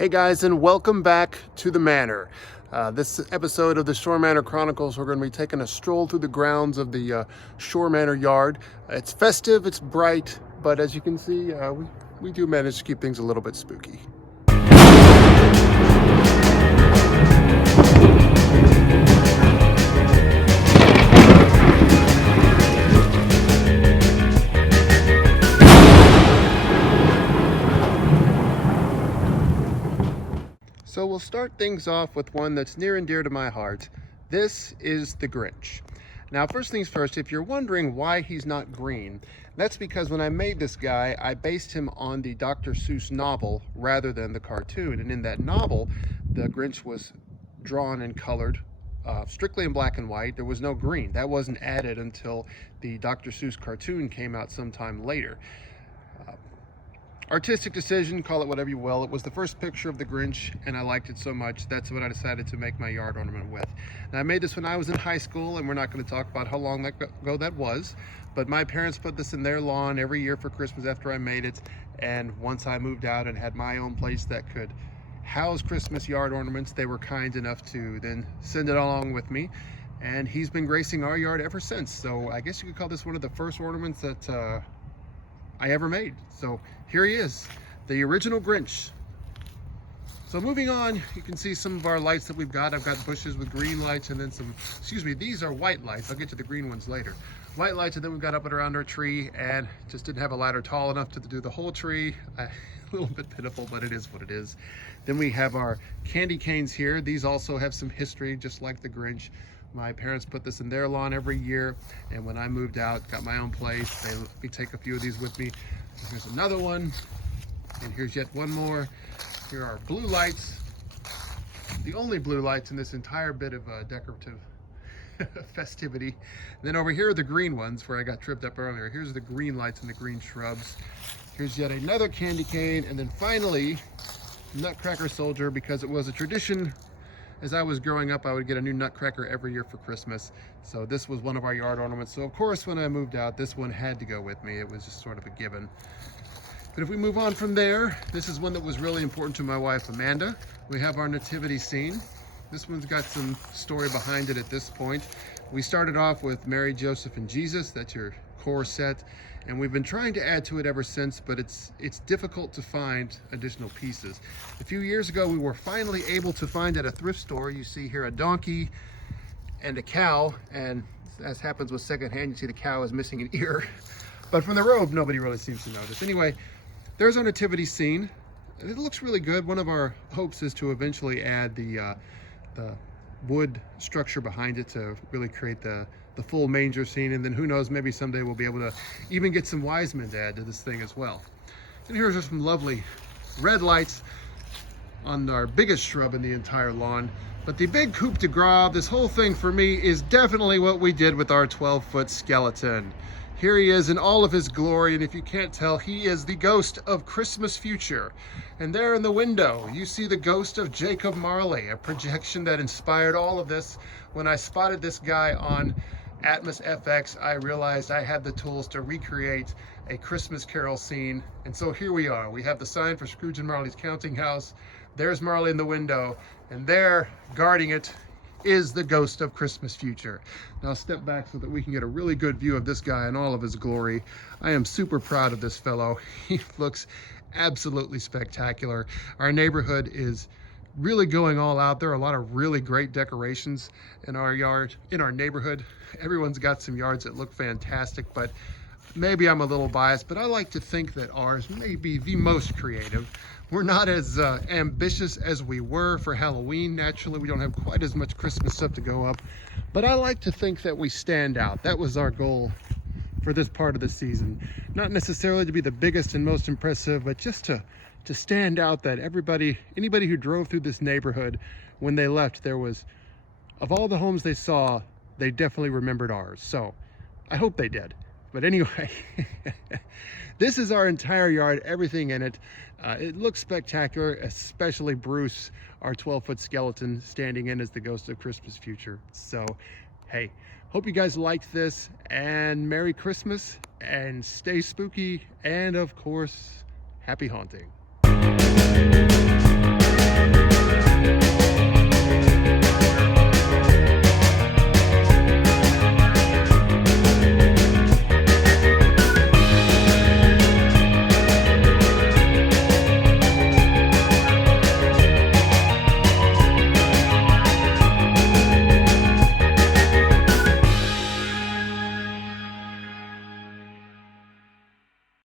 Hey guys, and welcome back to the Manor. This episode of the Schorr Manor Chronicles, we're going to be taking a stroll through the grounds of the Schorr Manor yard. It's festive, it's bright, but as you can see, we do manage to keep things a little bit spooky. So we'll start things off with one that's near and dear to my heart. This is the Grinch. Now, first things first, if you're wondering why he's not green, that's because when I made this guy, I based him on the Dr. Seuss novel rather than the cartoon. And in that novel, the Grinch was drawn and colored strictly in black and white. There was no green. That wasn't added until the Dr. Seuss cartoon came out sometime later. Artistic decision, call it whatever you will. It was the first picture of the Grinch, and I liked it so much, that's what I decided to make my yard ornament with. Now, I made this when I was in high school, and we're not going to talk about how long ago that was, but my parents put this in their lawn every year for Christmas after I made it, and once I moved out and had my own place that could house Christmas yard ornaments, they were kind enough to then send it along with me, and he's been gracing our yard ever since. So I guess you could call this one of the first ornaments that I ever made. So here he is, the original Grinch. So moving on, you can see some of our lights that we've got. I've got bushes with green lights and then some, these are white lights. I'll get to the green ones later. White lights, and then we've got up and around our tree, and just didn't have a ladder tall enough to do the whole tree. A little bit pitiful, but it is what it is. Then we have our candy canes here. These also have some history, just like the Grinch. My parents put this in their lawn every year, and when I moved out, got my own place, they let me take a few of these with me. Here's another one, and here's yet one more. Here are blue lights, the only blue lights in this entire bit of decorative festivity. And then over here are the green ones where I got tripped up earlier. Here's the green lights and the green shrubs. Here's yet another candy cane, and then finally, Nutcracker Soldier, because it was a tradition. As I was growing up, I would get a new nutcracker every year for Christmas. So this was one of our yard ornaments. So of course, when I moved out, this one had to go with me. It was just sort of a given. But if we move on from there, this is one that was really important to my wife, Amanda. We have our Nativity Scene. This one's got some story behind it at this point. We started off with Mary, Joseph, and Jesus. That's your core set. And we've been trying to add to it ever since, but it's difficult to find additional pieces. A few years ago, we were finally able to find at a thrift store, you see here a donkey and a cow, and as happens with secondhand, you see the cow is missing an ear. But from the road, nobody really seems to notice. Anyway, there's our Nativity Scene. It looks really good. One of our hopes is to eventually add the wood structure behind it to really create the full manger scene, and then who knows, maybe someday we'll be able to even get some wise men to add to this thing as well. And here's just some lovely red lights on our biggest shrub in the entire lawn. But the big coup de grace, this whole thing for me, is definitely what we did with our 12-foot skeleton. Here he is in all of his glory, and if you can't tell, he is the ghost of Christmas future. And there in the window, you see the ghost of Jacob Marley, a projection that inspired all of this. When I spotted this guy on Atmos FX, I realized I had the tools to recreate a Christmas Carol scene. And so here we are. We have the sign for Scrooge and Marley's Counting House. There's Marley in the window, and there, guarding it, is the ghost of Christmas future. Now step back so that we can get a really good view of this guy in all of his glory. I am super proud of this fellow. He looks absolutely spectacular. Our neighborhood is really going all out. There are a lot of really great decorations in our yard, in our neighborhood. Everyone's got some yards that look fantastic, but maybe I'm a little biased, but I like to think that ours may be the most creative. We're not as ambitious as we were for Halloween. Naturally, we don't have quite as much Christmas stuff to go up, but I like to think that we stand out. That was our goal for this part of the season. Not necessarily to be the biggest and most impressive, but just to stand out, that anybody who drove through this neighborhood, when they left, there was, of all the homes they saw, they definitely remembered ours. So I hope they did. But anyway, this is our entire yard, everything in it. It looks spectacular, especially Bruce, our 12-foot skeleton, standing in as the ghost of Christmas future. So, hey, hope you guys liked this, and Merry Christmas, and stay spooky, and of course, happy haunting.